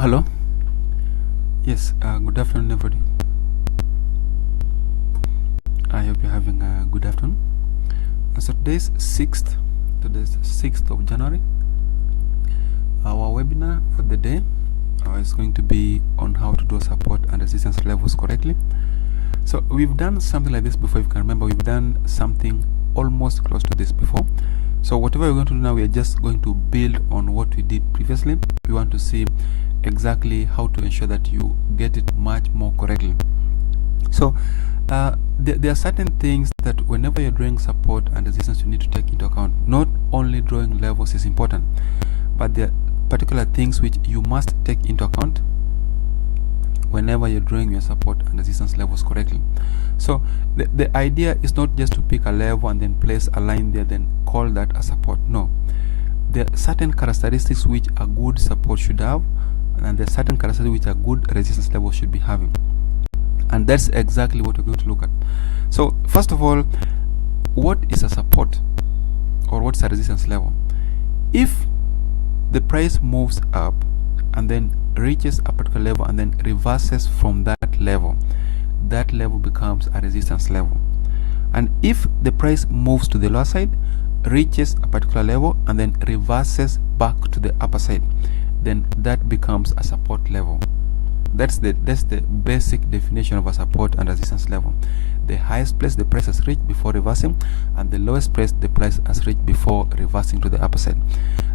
Hello. Yes. Good afternoon, everybody. I hope you're having a good afternoon. So today's 6th of January. Our webinar for the day is going to be on how to draw support and resistance levels correctly. So we've done something like this before. If you can remember, we've done something almost close to this before. So whatever we're going to do now, we are just going to build on what we did previously. We want to see exactly how to ensure that you get it much more correctly. So there are certain things that whenever you're drawing support and resistance, you need to take into account. Not only drawing levels is important, but there are particular things which you must take into account whenever you're drawing your support and resistance levels correctly. So the idea is not just to pick a level and then place a line there, then call that a support. No, there are certain characteristics which a good support should have, and there are certain characteristics which a good resistance level should be having, and that's exactly what we're going to look at. So first of all, what is a support or what's a resistance level? If the price moves up and then reaches a particular level and then reverses from that level becomes a resistance level. And if the price moves to the lower side, reaches a particular level and then reverses back to the upper side, then that becomes a support level. That's the basic definition of a support and resistance level. The highest place the price has reached before reversing, and the lowest place the price has reached before reversing to the upper side.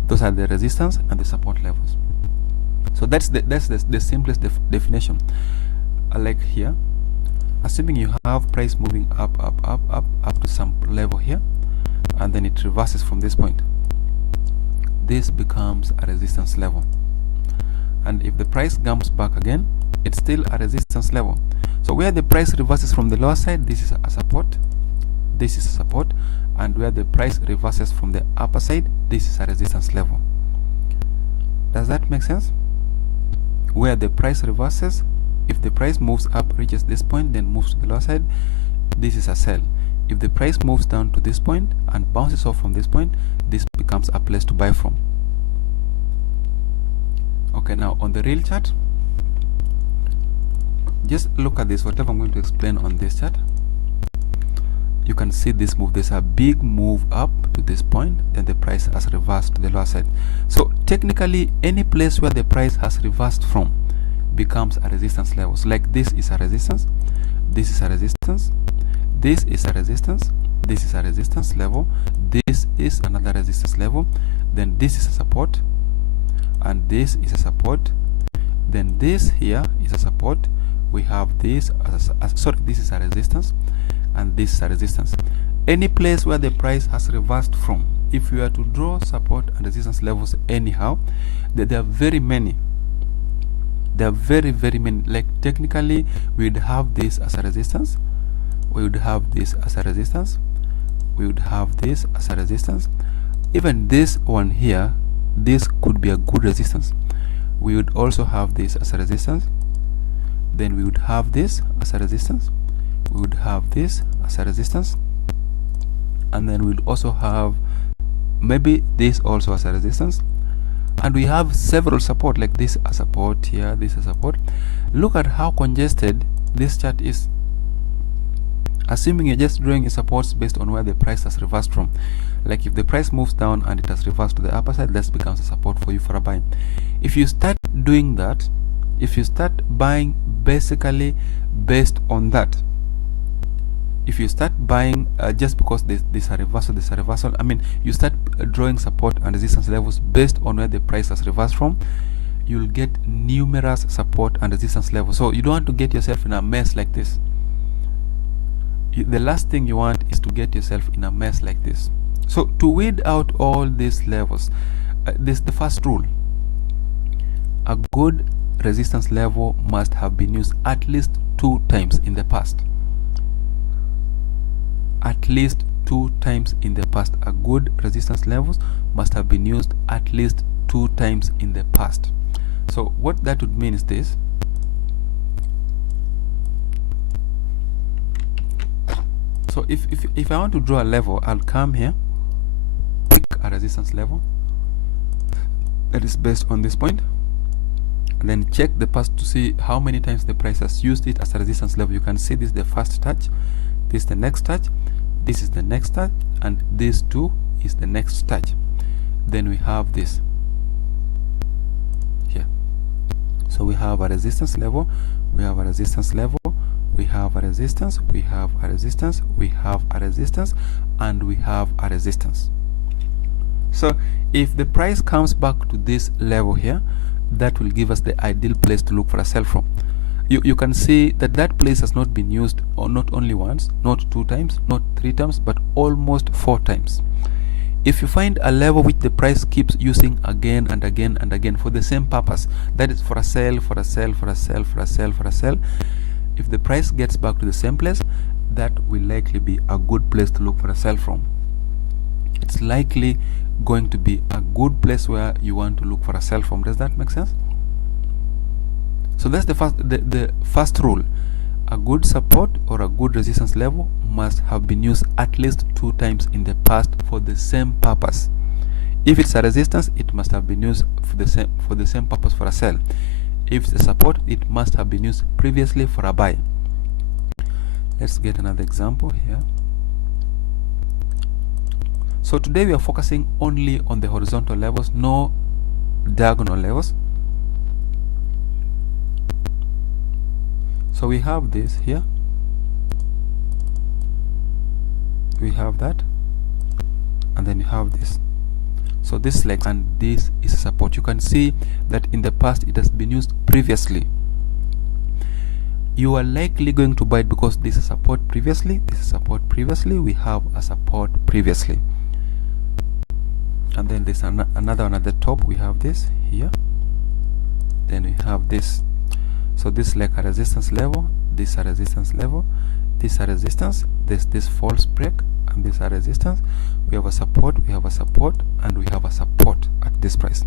Those are the resistance and the support levels. So that's the simplest definition. Like here, assuming you have price moving up to some level here, and then it reverses from this point, this becomes a resistance level. And if the price comes back again, it's still a resistance level. So where the price reverses from the lower side, this is a support, this is a support, and where the price reverses from the upper side, this is a resistance level. Does that make sense? Where the price reverses, if the price moves up, reaches this point, then moves to the lower side, this is a sell. If the price moves down to this point and bounces off from this point, this becomes a place to buy from. Okay, now on the real chart, just look at this. Whatever I'm going to explain on this chart, you can see this move. There's a big move up to this point, then the price has reversed to the lower side. So technically, any place where the price has reversed from becomes a resistance level. So like this is a resistance, this is a resistance, this is a resistance, this is a resistance level, this is another resistance level, then this is a support, and this is a support, then this here is a support. We have this this is a resistance, and this is a resistance. Any place where the price has reversed from, if you are to draw support and resistance levels anyhow, there are very many. There are very many. Like technically, we would have this as a resistance, we would have this as a resistance, we would have this as a resistance. Even this one here, this could be a good resistance. We would also have this as a resistance, then we would have this as a resistance, we would have this as a resistance, and then we would also have maybe this also as a resistance, and we have several support, like this a support here, this a support. Look at how congested this chart is, assuming you're just drawing a supports based on where the price has reversed from. Like if the price moves down and it has reversed to the upper side, that becomes a support for you for a buy. If you start doing that, if you start buying basically based on that, if you start buying just because this a reversal, I mean, you start drawing support and resistance levels based on where the price has reversed from, you'll get numerous support and resistance levels. So you don't want to get yourself in a mess like this. The last thing you want is to get yourself in a mess like this. So to weed out all these levels, this the first rule: a good resistance level must have been used at least 2 times in the past. At least 2 times in the past. A good resistance levels must have been used at least 2 times in the past. So what that would mean is this: so if I want to draw a level, I'll come here, pick a resistance level that is based on this point, and then check the past to see how many times the price has used it as a resistance level. You can see this is the first touch, this is the next touch, this is the next touch, and this too is the next touch. Then we have this here. So we have a resistance level, we have a resistance level, we have a resistance, we have a resistance, we have a resistance, and we have a resistance. So if the price comes back to this level here, that will give us the ideal place to look for a sell from. You can see that that place has not been used, or not only once, not 2 times, not 3 times, but almost 4 times. If you find a level which the price keeps using again and again and again for the same purpose, that is for a sell, for a sell, for a sell, for a sell, for a sell, if the price gets back to the same place, that will likely be a good place to look for a sell from. It's likely going to be a good place where you want to look for a sell from. Does that make sense? So that's the first rule. A good support or a good resistance level must have been used at least 2 times in the past for the same purpose. If it's a resistance, it must have been used for the same purpose for a sell. If it's a support, it must have been used previously for a buy. Let's get another example here. So today we are focusing only on the horizontal levels, no diagonal levels. So we have this here, we have that, and then you have this. So this leg and this is a support. You can see that in the past it has been used previously. You are likely going to buy it because this is support previously, this is support previously, we have a support previously. And then there's another one at the top. We have this here, then we have this. So this is like a resistance level, this is a resistance level, this is a resistance, this false break, and this is a resistance. We have a support, we have a support, and we have a support at this price.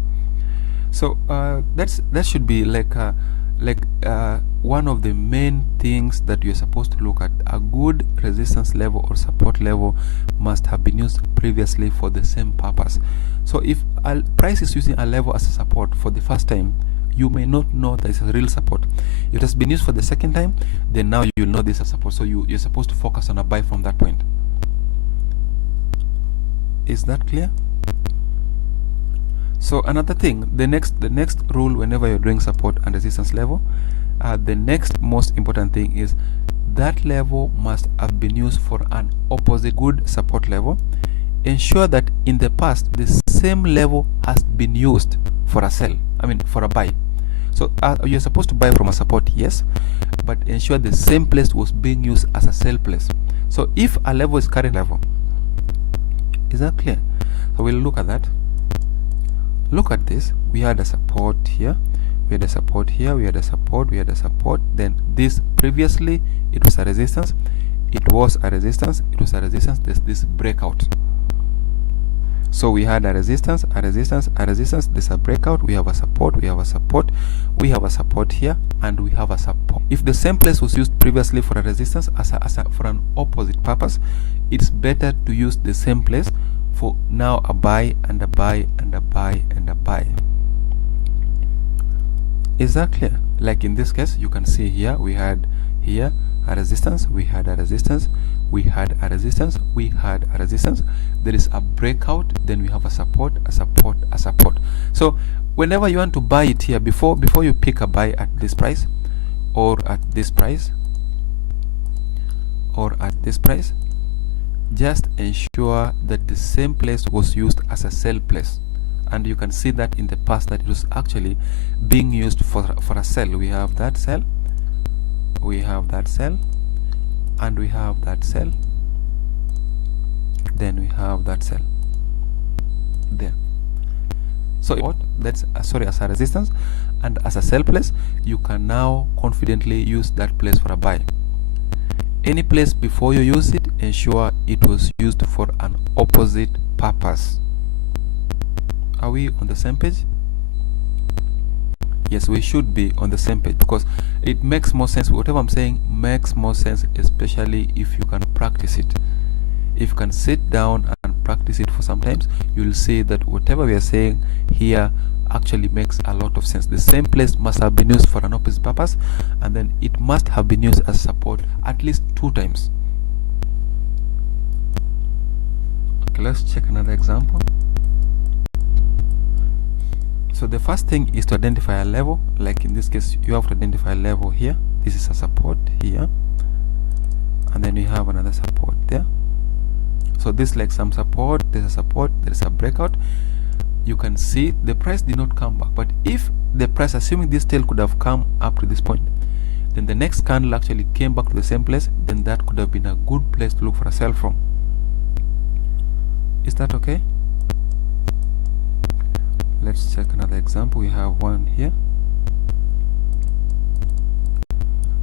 So that should be like one of the main things that you're supposed to look at. A good resistance level or support level must have been used previously for the same purpose. So if a price is using a level as a support for the first time, you may not know that it's a real support. If it has been used for the second time, then now you'll know this as support. So you're supposed to focus on a buy from that point. Is that clear? So another thing, the next rule whenever you're doing support and resistance level, the next most important thing is that level must have been used for an opposite good support level. Ensure that in the past the same level has been used for a sell, for a buy. So you're supposed to buy from a support, yes, but ensure the same place was being used as a sell place. So if a level is current level, is that clear? So we'll look at that. Look at this. We had a support here, we had a support here, we had a support, we had a support. Then this previously it was a resistance, it was a resistance, it was a resistance. There's this breakout. So we had a resistance, a resistance, a resistance. There's a breakout. We have a support, we have a support, we have a support here, and we have a support. If the same place was used previously for a resistance for an opposite purpose, it's better to use the same place for now a buy and a buy and a buy and a buy. Is that clear? Like in this case, you can see here we had here a resistance, we had a resistance, we had a resistance, we had a resistance. There is a breakout, then we have a support, a support, a support. So whenever you want to buy it here, before you pick a buy at this price or at this price or at this price, just ensure that the same place was used as a sell place. And you can see that in the past that it was actually being used for a sell. We have that sell, we have that sell, and we have that sell, then we have that sell there. So what that's as a resistance and as a sell place, you can now confidently use that place for a buy. Any place before you use it, ensure it was used for an opposite purpose. Are we on the same page? Yes, we should be on the same page, because it makes more sense. Whatever I'm saying makes more sense, especially if you can practice it. If you can sit down and practice it for some times, you'll see that whatever we are saying here actually makes a lot of sense. The same place must have been used for an opposite purpose, and then it must have been used as support at least 2 times. Okay, let's check another example. So the first thing is to identify a level. Like in this case, you have to identify a level here. This is a support here, and then you have another support there. So this like some support, there's a support, there's a breakout. You can see the price did not come back, but if the price, assuming this tail could have come up to this point, then the next candle actually came back to the same place, then that could have been a good place to look for a sell from. Is that okay? Let's check another example. We have one here.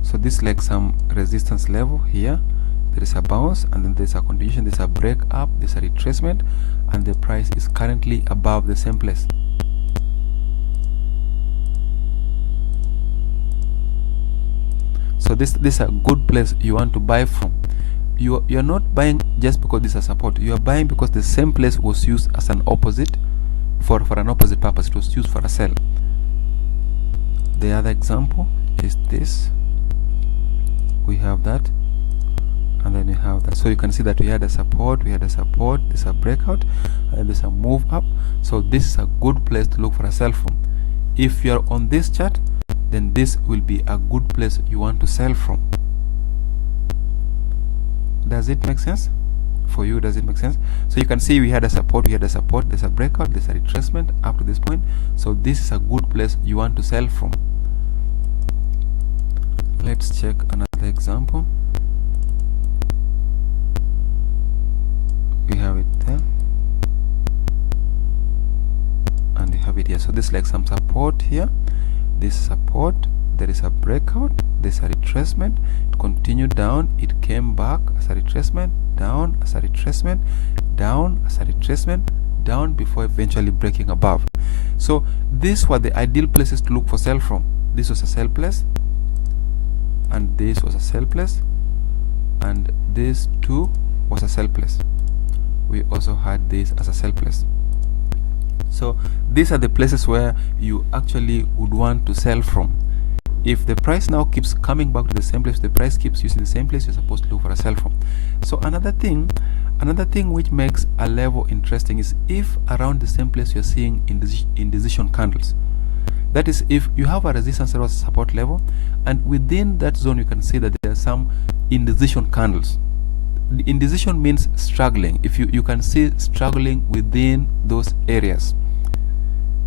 So this like some resistance level here. There is a bounce, and then there's a continuation, there's a break up, there's a retracement, and the price is currently above the same place. So this is a good place you want to buy from. You're not buying just because this is a support. You are buying because the same place was used as an opposite for an opposite purpose. It was used for a sell. The other example is this. We have that, and then we have that. So you can see that we had a support, there's a breakout, and there's a move up. So this is a good place to look for a sell from. If you're on this chart, then this will be a good place you want to sell from. Does it make sense? For you, does it make sense? So you can see we had a support, there's a breakout, there's a retracement up to this point. So this is a good place you want to sell from. Let's check another example. We have it there, and we have it here. So this is like some support here, this support, there is a breakout, there's a retracement, it continued down, it came back as a retracement, down as a retracement, down as a retracement, down, before eventually breaking above. So these were the ideal places to look for sell from. This was a sell place, and this was a sell place, and this too was a sell place. We also had this as a sell place. So these are the places where you actually would want to sell from. If the price now keeps coming back to the same place, the price keeps using the same place, you're supposed to look for a sell from. So another thing which makes a level interesting is if around the same place you're seeing indecision candles. That is, if you have a resistance level, support level, and within that zone you can see that there are some indecision candles. The indecision means struggling. If you can see struggling within those areas,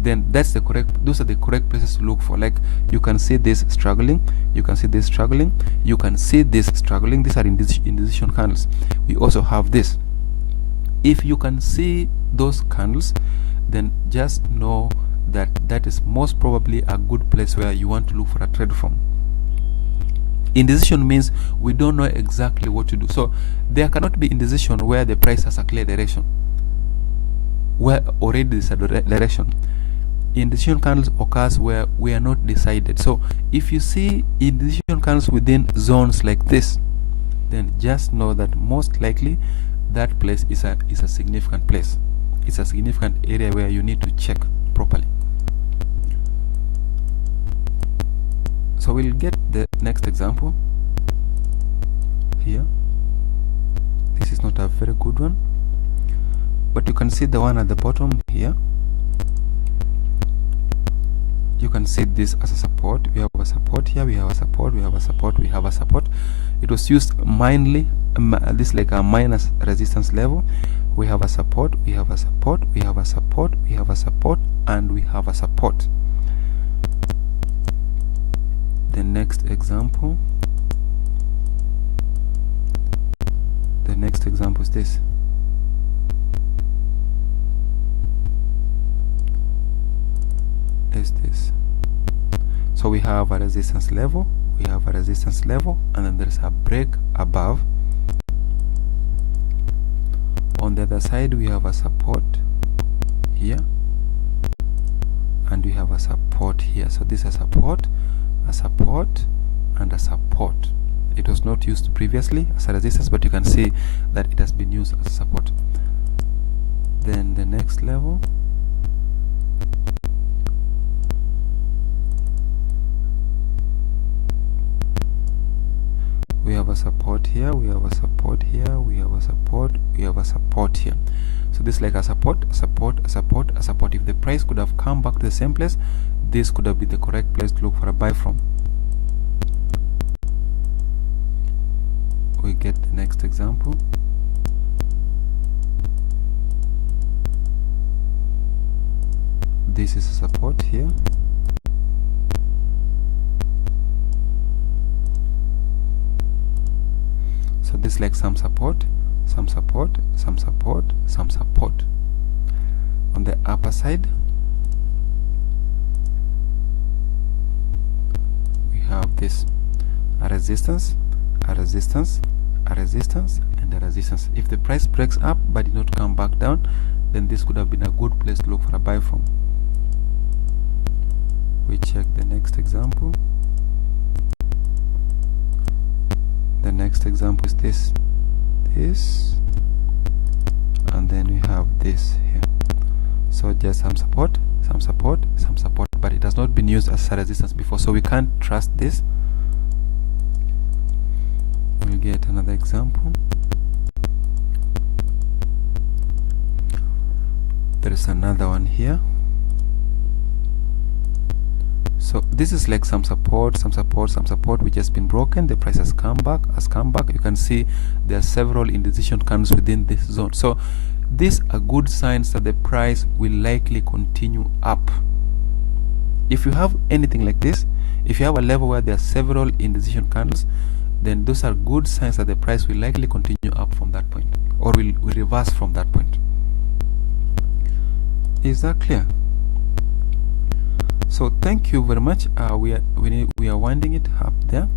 then those are the correct places to look for. Like you can see this struggling, you can see this struggling, you can see this struggling. These are indecision candles. We also have this. If you can see those candles, then just know that that is most probably a good place where you want to look for a trade from. Indecision means we don't know exactly what to do. So there cannot be indecision where the price has a clear direction, where already there's a direction. Indecision candles occurs where we are not decided. So if you see indecision candles within zones like this, then just know that most likely that place is a significant place. It's a significant area where you need to check properly. So we'll get the next example here. This is not a very good one, but you can see the one at the bottom here. You can see this as a support. We have a support here, we have a support, we have a support, we have a support. It was used mainly this like a minus resistance level. We have a support, we have a support, we have a support, we have a support, and we have a support. The next example is this. So we have a resistance level, and then there's a break above. On the other side we have a support here, and we have a support here. So this is a support, and a support. It was not used previously as a resistance, but you can see that it has been used as a support. Then the next level a support here, we have a support here, we have a support, we have a support here. So this is like a support, a support, a support, a support. If the price could have come back to the same place, this could have been the correct place to look for a buy from. We get the next example. This is a support here. So this is like some support, some support, some support, some support. On the upper side, we have this, a resistance, a resistance, a resistance, and a resistance. If the price breaks up but did not come back down, then this could have been a good place to look for a buy from. We check the next example. The next example is this, and then we have this here. So just some support, some support, some support, but it has not been used as a resistance before, so we can't trust this. We'll get another example. There is another one here. So this is like some support, some support, some support, which has been broken. The price has come back, You can see there are several indecision candles within this zone. So these are good signs that the price will likely continue up. If you have anything like this, if you have a level where there are several indecision candles, then those are good signs that the price will likely continue up from that point, or will reverse from that point. Is that clear? So thank you very much. We are winding it up there.